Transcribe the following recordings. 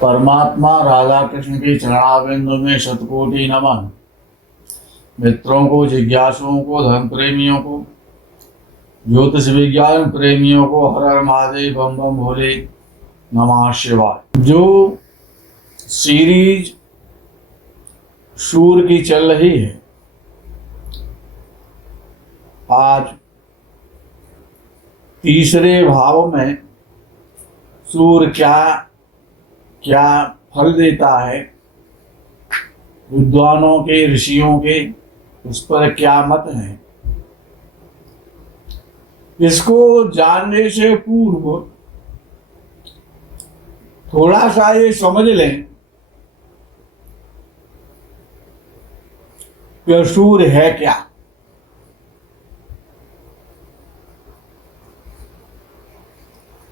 परमात्मा राधा कृष्ण के चरणारविंदों में शतकोटि नमन। मित्रों को, जिज्ञासुओं को, धर्म प्रेमियों को, ज्योतिष विज्ञान प्रेमियों को हर हर महादेव, बम बम भोले, नमः शिवाय। जो सीरीज सूर्य की चल रही है, आज तीसरे भाव में सूर्य क्या क्या फल देता है, विद्वानों के, ऋषियों के उस पर क्या मत है, इसको जानने से पूर्व थोड़ा सा ये समझ लें कि सूर्य है क्या।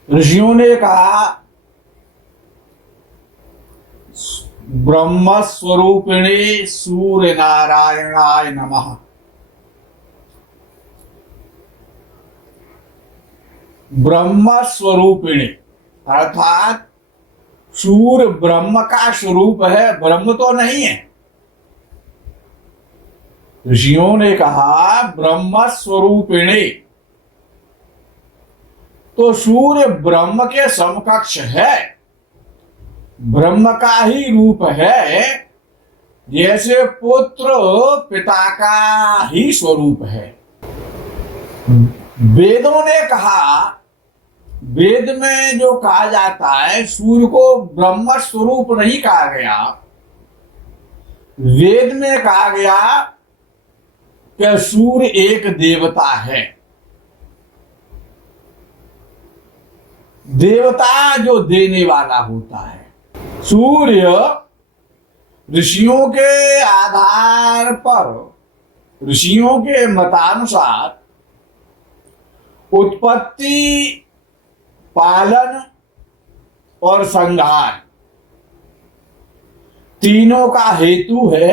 ऋषियों ने कहा ब्रह्म स्वरूपिणे सूर्य नारायणाय नमः। ब्रह्म स्वरूपिणे अर्थात सूर्य ब्रह्म का स्वरूप है, ब्रह्म तो नहीं है। ऋषियों ने कहा ब्रह्म स्वरूपिणे, तो सूर्य ब्रह्म के समकक्ष है, ब्रह्म का ही रूप है, जैसे पुत्र पिता का ही स्वरूप है। वेदों ने कहा, वेद में जो कहा जाता है सूर्य को ब्रह्म स्वरूप नहीं कहा गया, वेद में कहा गया कि सूर्य एक देवता है। देवता जो देने वाला होता है। सूर्य ऋषियों के आधार पर, ऋषियों के मतानुसार उत्पत्ति, पालन और संहार तीनों का हेतु है।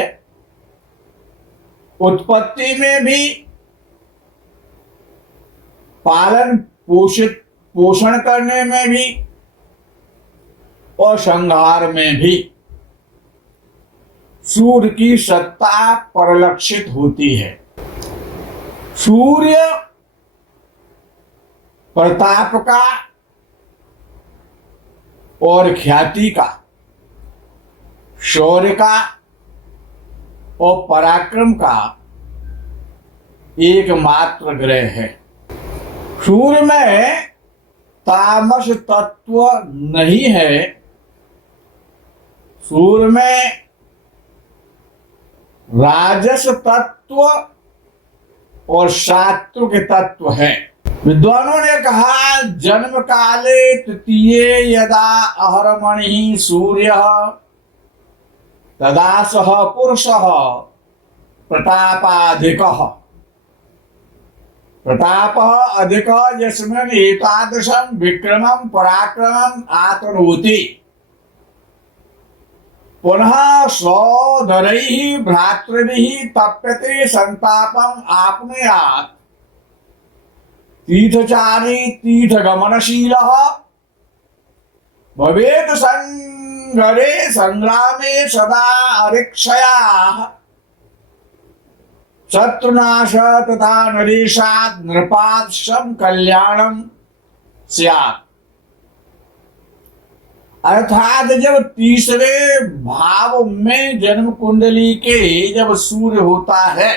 उत्पत्ति में भी, पालन पोषण करने में भी और संहार में भी सूर्य की सत्ता परिलक्षित होती है। सूर्य प्रताप का और ख्याति का, शौर्य का और पराक्रम का एकमात्र ग्रह है। सूर्य में तामस तत्व नहीं है, सूर्य में राजस तत्व और सात्विक तत्व है। विद्वानों ने कहा जन्म काले तृतीये यदा अहरमणि सूर्य तदा सह पुरुष प्रतापाधिक। प्रताप अधिक यस्मिन् एतादृशं विक्रमं पराक्रमं आतनोति। पुनः सौधरैः भ्रातृभिः तप्यते संतापम् आप्नुयात्। तीर्थचारी तीर्थगमनशीलः भवेत् संग्रे संग्रामे सदा अरिक्षयाः। शत्रुनाश तथा नरेशात् नृपात् सम कल्याणम स्यात्। अर्थात जब तीसरे भाव में जन्म कुंडली के जब सूर्य होता है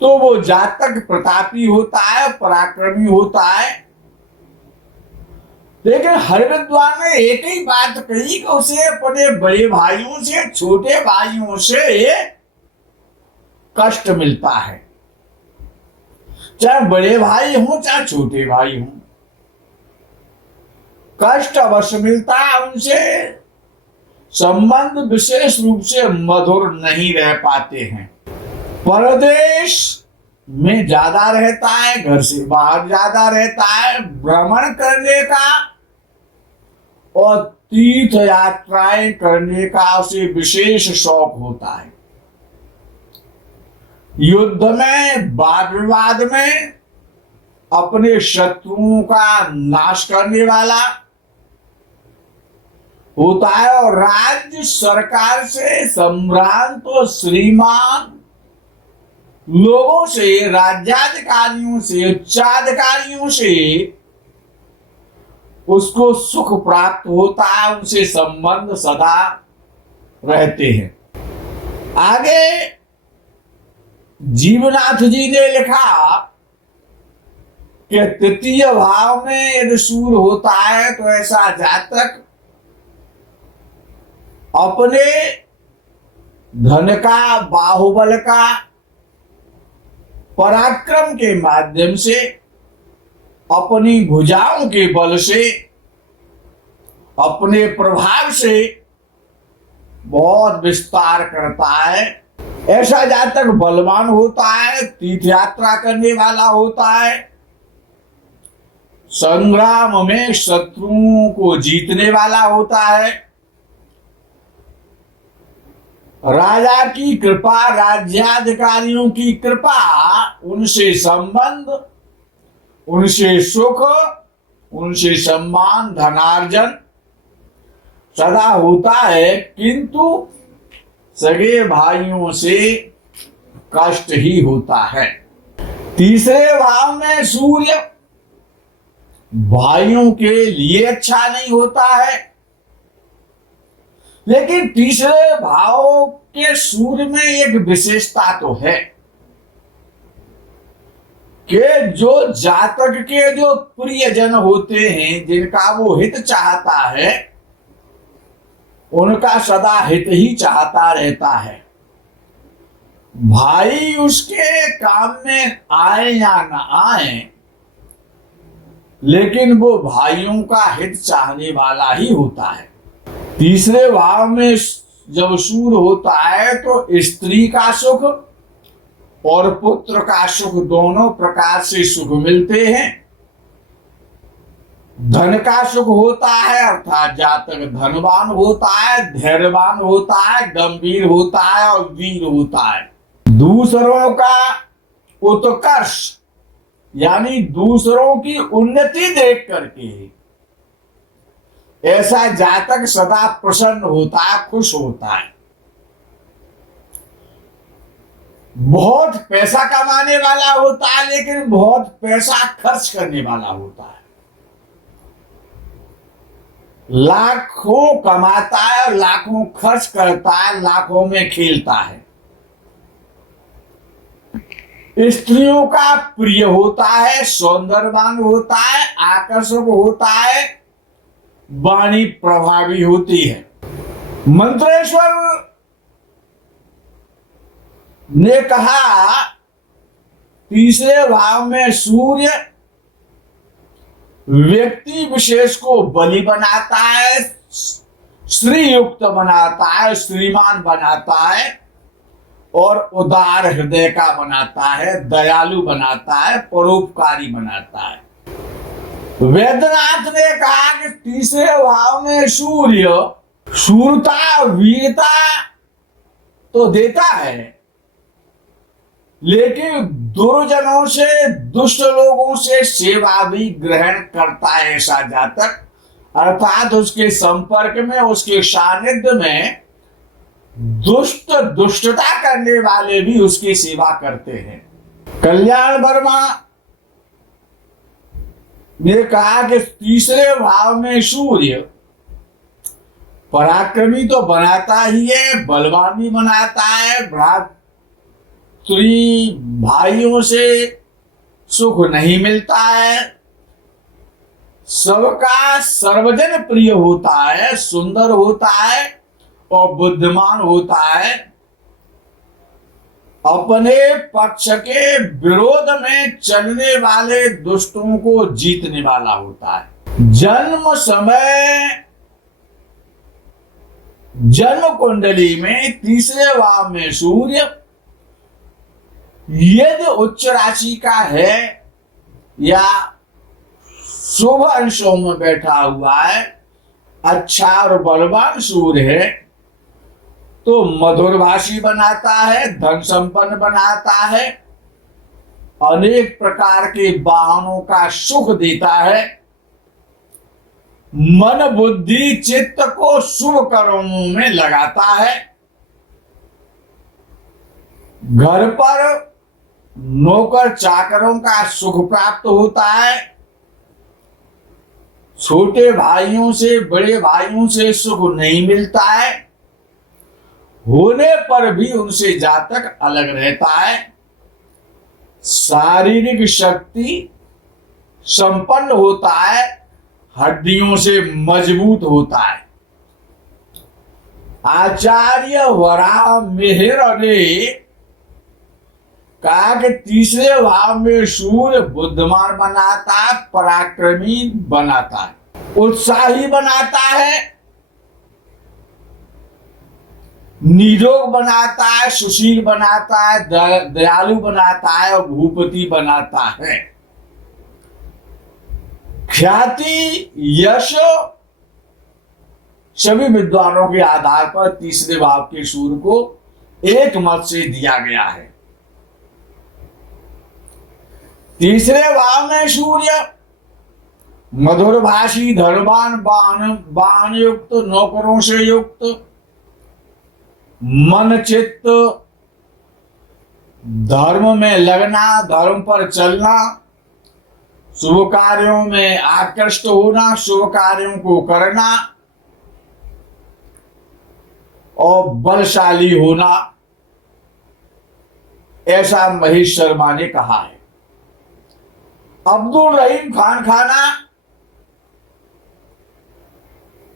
तो वो जातक प्रतापी होता है, पराक्रमी होता है। लेकिन हर विद्वान ने एक ही बात कही कि उसे अपने बड़े भाइयों से, छोटे भाइयों से कष्ट मिलता है, चाहे बड़े भाई हों चाहे छोटे भाई हों, कष्ट अवश्य मिलता है उनसे। संबंध विशेष रूप से मधुर नहीं रह पाते हैं। परदेश में ज्यादा रहता है, घर से बाहर ज्यादा रहता है, भ्रमण करने का और तीर्थ यात्राएं करने का उसे विशेष शौक होता है। युद्ध में, वाद विवाद में अपने शत्रुओं का नाश करने वाला होता है और राज्य सरकार से, सम्रांत और श्रीमान लोगों से, राज्याधिकारियों से, उच्चाधिकारियों से उसको सुख प्राप्त होता है, उनसे संबंध सदा रहते हैं। आगे जीवनाथ जी ने लिखा कि तृतीय भाव में यदि सूर्य होता है तो ऐसा जातक अपने धन का, बाहुबल का, पराक्रम के माध्यम से, अपनी भुजाओं के बल से, अपने प्रभाव से बहुत विस्तार करता है। ऐसा जातक बलवान होता है, तीर्थ यात्रा करने वाला होता है, संग्राम में शत्रुओं को जीतने वाला होता है, राजा की कृपा, राज्याधिकारियों की कृपा, उनसे संबंध, उनसे सुख, उनसे सम्मान, धनार्जन सदा होता है, किंतु सगे भाइयों से कष्ट ही होता है। तीसरे भाव में सूर्य भाइयों के लिए अच्छा नहीं होता है, लेकिन तीसरे भाव के सूर्य में एक विशेषता तो है कि जो जातक के जो प्रियजन होते हैं, जिनका वो हित चाहता है, उनका सदा हित ही चाहता रहता है। भाई उसके काम में आए या न आए, लेकिन वो भाइयों का हित चाहने वाला ही होता है। तीसरे भाव में जब सूर्य होता है तो स्त्री का सुख और पुत्र का सुख दोनों प्रकार से सुख मिलते हैं। धन का सुख होता है, अर्थात जातक धनवान होता है, धैर्यवान होता है, गंभीर होता है और वीर होता है। दूसरों का उत्कर्ष यानी दूसरों की उन्नति देख करके ऐसा जातक सदा प्रसन्न होता है, खुश होता है। बहुत पैसा कमाने वाला होता है, लेकिन बहुत पैसा खर्च करने वाला होता है। लाखों कमाता है, लाखों खर्च करता है, लाखों में खेलता है। स्त्रियों का प्रिय होता है, सौंदर्यवान होता है, आकर्षक होता है, वाणी प्रभावी होती है। मंत्रेश्वर ने कहा तीसरे भाव में सूर्य व्यक्ति विशेष को बलि बनाता है, श्री युक्त बनाता है, श्रीमान बनाता है और उदार हृदय का बनाता है, दयालु बनाता है, परोपकारी बनाता है। वैद्यनाथ ने कहा कि तीसरे भाव में सूर्य शूरता, वीरता तो देता है, लेकिन दुर्जनों से, दुष्ट लोगों से सेवा भी ग्रहण करता है ऐसा जातक, अर्थात उसके संपर्क में, उसके सानिध्य में दुष्टता करने वाले भी उसकी सेवा करते हैं। कल्याण वर्मा ने कहा कि तीसरे भाव में सूर्य पराक्रमी तो बनाता ही है, बलवान भी बनाता है, भाइयों से सुख नहीं मिलता है, सबका सर्वजन प्रिय होता है, सुंदर होता है और बुद्धिमान होता है, अपने पक्ष के विरोध में चलने वाले दुष्टों को जीतने वाला होता है। जन्म समय, जन्म कुंडली में तीसरे भाव में सूर्य यदि उच्च राशि का है या शुभ अंशों में बैठा हुआ है, अच्छा और बलवान सूर्य है, तो मधुरभाषी बनाता है, धन संपन्न बनाता है, अनेक प्रकार के वाहनों का सुख देता है, मन बुद्धि चित्त को शुभ कर्मों में लगाता है। घर पर नौकर चाकरों का सुख प्राप्त होता है। छोटे भाइयों से बड़े भाइयों से सुख नहीं मिलता है। होने पर भी उनसे जातक अलग रहता है। शारीरिक शक्ति संपन्न होता है, हड्डियों से मजबूत होता है। आचार्य वराह मिहिर ने कहा कि तीसरे भाव में सूर्य बुद्धिमान बनाता है, पराक्रमी बनाता है, उत्साही बनाता है, निरोग बनाता है, सुशील बनाता है, दयालु बनाता है और भूपति बनाता है। ख्याति यश सभी विद्वानों के आधार पर तीसरे भाव के सूर्य को एक मत से दिया गया है। तीसरे भाव में सूर्य मधुरभाषी, धर्मवान, बाण युक्त, नौकरों से युक्त, मन चित्त धर्म में लगना, धर्म पर चलना, शुभ कार्यों में आकृष्ट होना, शुभ कार्यों को करना और बलशाली होना, ऐसा महेश शर्मा ने कहा है। अब्दुल रहीम खान खाना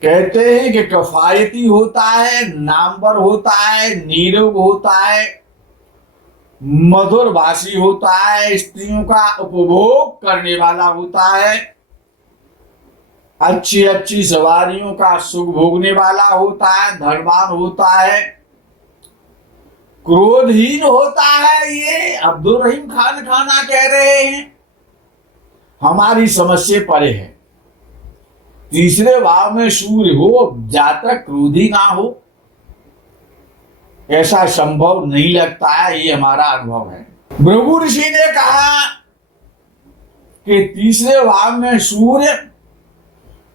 कहते हैं कि किफायती होता है, नामवर होता है, निरोग होता है, मधुर भाषी होता है, स्त्रियों का उपभोग करने वाला होता है, अच्छी अच्छी सवारियों का सुख भोगने वाला होता है, धनवान होता है, क्रोधहीन होता है। ये अब्दुल रहीम खान खाना कह रहे हैं। हमारी समझ से परे है। तीसरे भाव में सूर्य हो, जातक क्रोधी ना हो, ऐसा संभव नहीं लगता है। ये हमारा अनुभव है। भृगु ऋषि ने कहा कि तीसरे भाव में सूर्य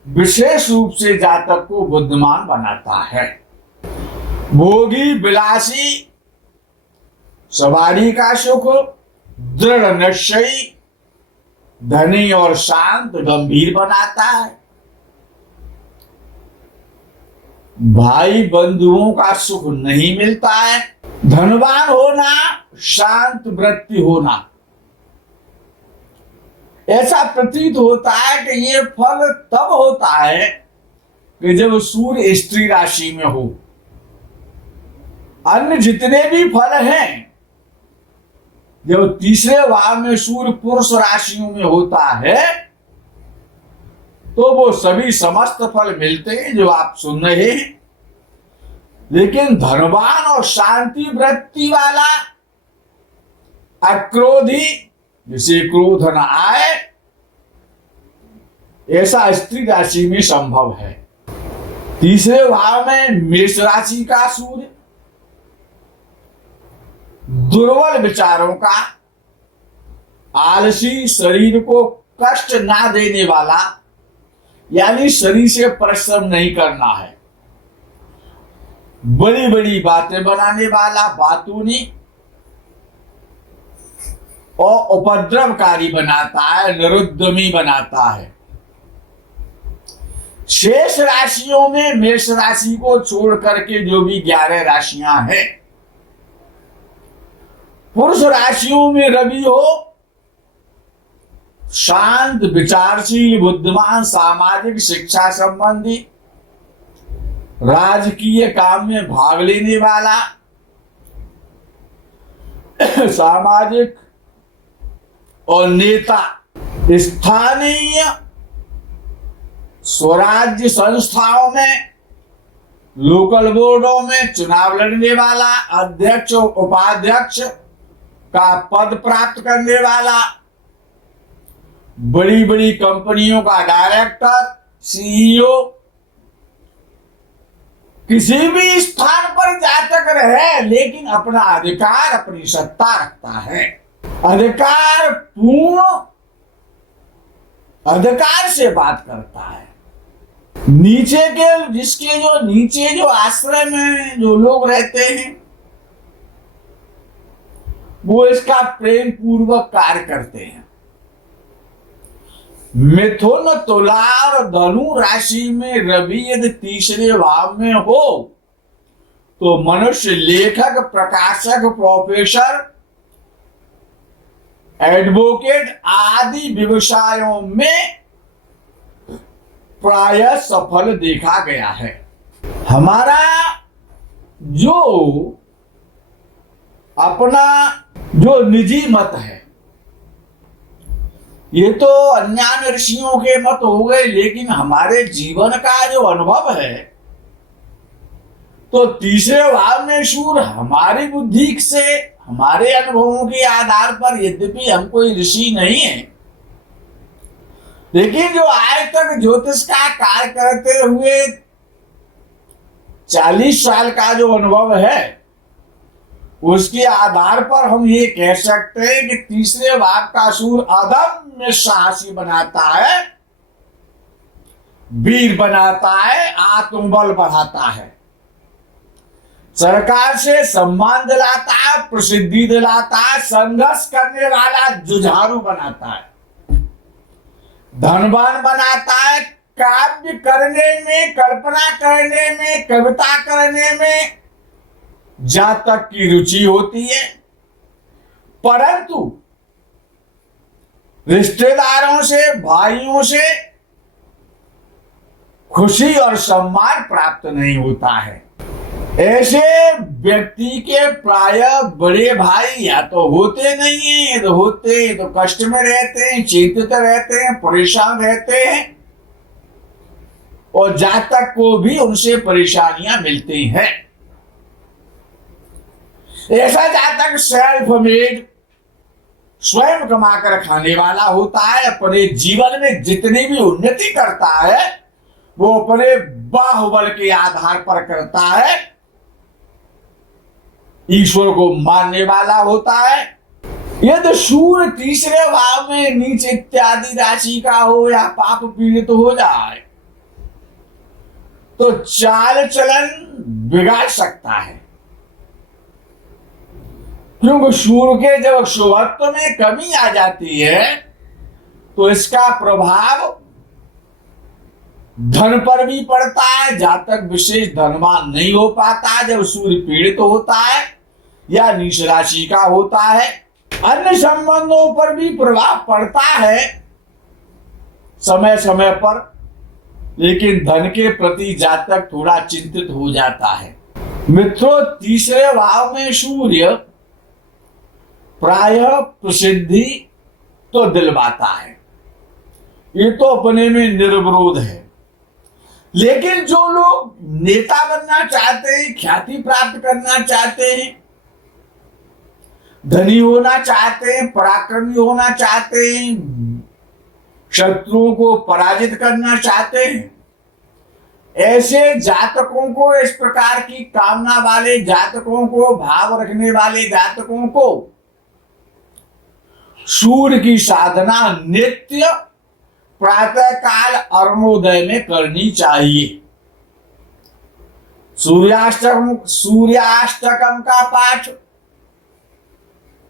विशेष रूप से जातक को बुद्धिमान बनाता है। भोगी, विलासी, सवारी का सुख, दृढ़ निश्चयी, धनी और शांत, गंभीर बनाता है। भाई बंधुओं का सुख नहीं मिलता है। धनवान होना, शांत वृत्ति होना, ऐसा प्रतीत होता है कि ये फल तब होता है कि जब सूर्य स्त्री राशि में हो। अन्य जितने भी फल हैं, जब तीसरे भाव में सूर्य पुरुष राशियों में होता है तो वो सभी समस्त फल मिलते हैं जो आप सुन रहे हैं। लेकिन धनवान और शांति वृत्ति वाला, अक्रोधी, जिसे क्रोध न आए, ऐसा स्त्री राशि में संभव है। तीसरे भाव में मेष राशि का सूर्य दुर्बल विचारों का, आलसी, शरीर को कष्ट ना देने वाला, यानी शरीर से परिश्रम नहीं करना है, बड़ी बड़ी बातें बनाने वाला, बातूनी और उपद्रवकारी बनाता है, निरुद्यमी बनाता है। शेष राशियों में मेष राशि को छोड़ करके जो भी 11 राशियां हैं, पुरुष राशियों में रवि हो, शांत, विचारशील, बुद्धिमान, सामाजिक शिक्षा संबंधी, राजकीय काम में भाग लेने वाला, सामाजिक और नेता, स्थानीय स्वराज्य संस्थाओं में, लोकल बोर्डों में चुनाव लड़ने वाला, अध्यक्ष और उपाध्यक्ष का पद प्राप्त करने वाला, बड़ी बड़ी कंपनियों का डायरेक्टर, सीईओ, किसी भी स्थान पर जातक रहे लेकिन अपना अधिकार, अपनी सत्ता रखता है, अधिकार पूर्ण अधिकार से बात करता है, जिसके जो नीचे जो आश्रय में जो लोग रहते हैं वो इसका प्रेम पूर्वक कार्य करते हैं। मिथुन, तुला और धनु राशि में रवि यदि तीसरे भाव में हो तो मनुष्य लेखक, प्रकाशक, प्रोफेसर, एडवोकेट आदि व्यवसायों में प्रायः सफल देखा गया है। हमारा जो अपना जो निजी मत है, ये तो अन्य ऋषियों के मत हो गए, लेकिन हमारे जीवन का जो अनुभव है तो तीसरे भाव में सूर्य हमारी बुद्धि से, हमारे अनुभवों के आधार पर, यद्यपि हम कोई ऋषि नहीं है, लेकिन जो आज तक ज्योतिष का कार्य करते हुए 40 साल का जो अनुभव है उसके आधार पर हम ये कह सकते हैं कि तीसरे भाव का सूर्य अदम्य साहसी बनाता है, वीर बनाता है, आत्मबल बढ़ाता है, सरकार से सम्मान दिलाता है, प्रसिद्धि दिलाता है, संघर्ष करने वाला जुझारू बनाता है, धनवान बनाता है, काव्य करने में, कल्पना करने में, कविता करने में जातक की रुचि होती है, परंतु रिश्तेदारों से, भाइयों से खुशी और सम्मान प्राप्त नहीं होता है। ऐसे व्यक्ति के प्रायः बड़े भाई या तो होते नहीं है, तो होते तो कष्ट में रहते हैं, चिंतित रहते हैं, परेशान रहते हैं, और जातक को भी उनसे परेशानियां मिलती हैं। ऐसा जातक सेल्फ मेड, स्वयं कमाकर खाने वाला होता है, अपने जीवन में जितनी भी उन्नति करता है वो अपने बाहुबल के आधार पर करता है, ईश्वर को मानने वाला होता है। यदि सूर्य तीसरे भाव में नीच इत्यादि राशि का हो या पाप पीड़ित हो जाए तो चाल चलन बिगाड़ सकता है, क्योंकि सूर्य के जब शुभत्व में कमी आ जाती है तो इसका प्रभाव धन पर भी पड़ता है। जातक विशेष धनवान नहीं हो पाता जब सूर्य पीड़ित होता है या नीच राशि का होता है। अन्य संबंधों पर भी प्रभाव पड़ता है समय समय पर, लेकिन धन के प्रति जातक थोड़ा चिंतित हो जाता है। मित्रों, तीसरे भाव में सूर्य प्रायः प्रसिद्धि तो दिलवाता है, ये तो अपने में निर्विरोध है, लेकिन जो लोग नेता बनना चाहते हैं, ख्याति प्राप्त करना चाहते हैं, धनी होना चाहते हैं, पराक्रमी होना चाहते हैं, शत्रुओं को पराजित करना चाहते हैं, ऐसे जातकों को, इस प्रकार की कामना वाले जातकों को, भाव रखने वाले जातकों को सूर्य की साधना नित्य प्रातः काल अरुणोदय में करनी चाहिए। सूर्याष्टकम का पाठ,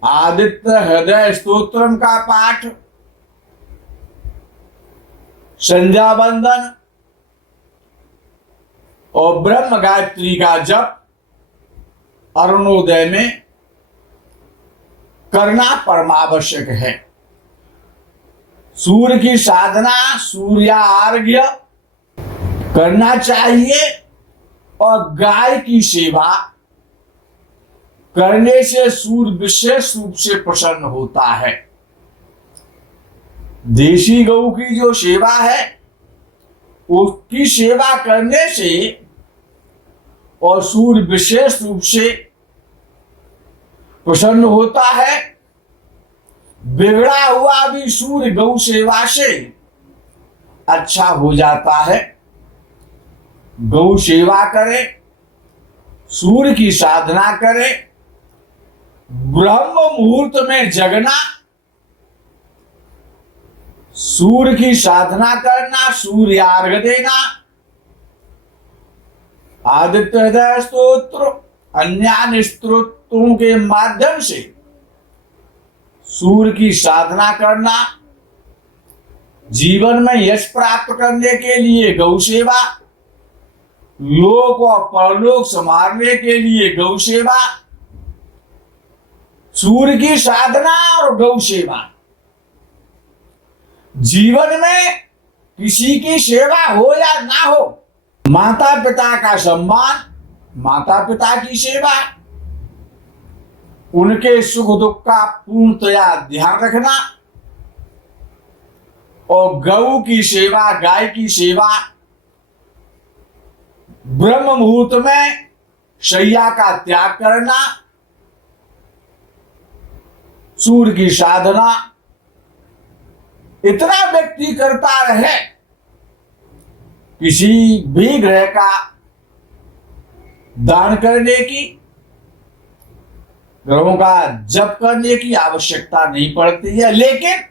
आदित्य हृदय स्तोत्रम का पाठ, संध्या बंदन और ब्रह्म गायत्री का जप अरुणोदय में करना परमावश्यक है। सूर्य की साधना, सूर्यार्घ्य करना चाहिए और गाय की सेवा करने से सूर्य विशेष रूप से प्रसन्न होता है। देशी गौ की जो सेवा है उसकी सेवा करने से और सूर्य विशेष रूप से प्रसन्न होता है। बिगड़ा हुआ भी सूर्य गौ सेवा से अच्छा हो जाता है। गौ सेवा करे, सूर्य की साधना करे, ब्रह्म मुहूर्त में जगना, सूर्य की साधना करना, सूर्यार्घ्य देना, आदित्य हृदय स्तोत्र अन्य स्तोत्रों के माध्यम से सूर्य की साधना करना, जीवन में यश प्राप्त करने के लिए गौ सेवा, लोक और परलोक संभालने के लिए गौ सेवा, सूर्य की साधना और गौ सेवा। जीवन में किसी की सेवा हो या ना हो, माता पिता का सम्मान, माता पिता की सेवा, उनके सुख दुख का पूर्णतया ध्यान रखना और गौ की सेवा, गाय की सेवा, ब्रह्म मुहूर्त में शैया का त्याग करना, सूर्य की साधना, इतना व्यक्ति करता रहे, किसी भी ग्रह का दान करने की, ग्रहों का जप करने की आवश्यकता नहीं पड़ती है। लेकिन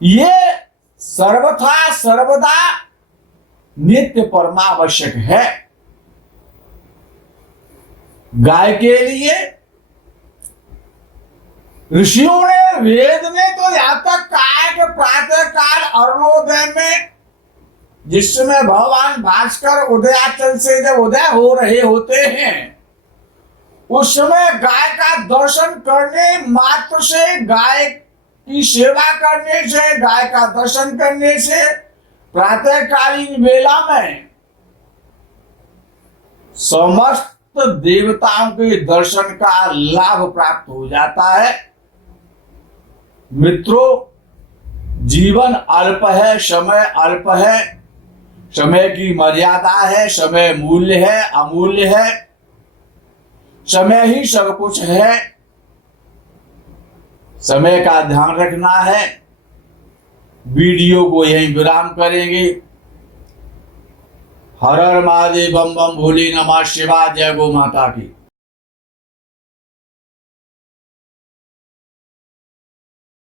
ये सर्वथा सर्वदा नित्य परमावश्यक है। गाय के लिए ऋषियों ने, वेद में तो यहां तक कहा है कि प्रातः काल अरुणोदय में, जिस समय भगवान भास्कर उदयाचल से जब उदय हो रहे होते हैं, उस समय गाय का दर्शन करने मात्र से, गाय की सेवा करने से, गाय का दर्शन करने से प्रातःकालीन वेला में समस्त देवताओं के दर्शन का लाभ प्राप्त हो जाता है। मित्रों, जीवन अल्प है, समय अल्प है, समय की मर्यादा है, समय मूल्य है, अमूल्य है, समय ही सब कुछ है। समय का ध्यान रखना है। वीडियो को यहीं विराम करेंगे। हर हर महादेव, बम बम भोले, नमः शिवाय, जय गौ माता की।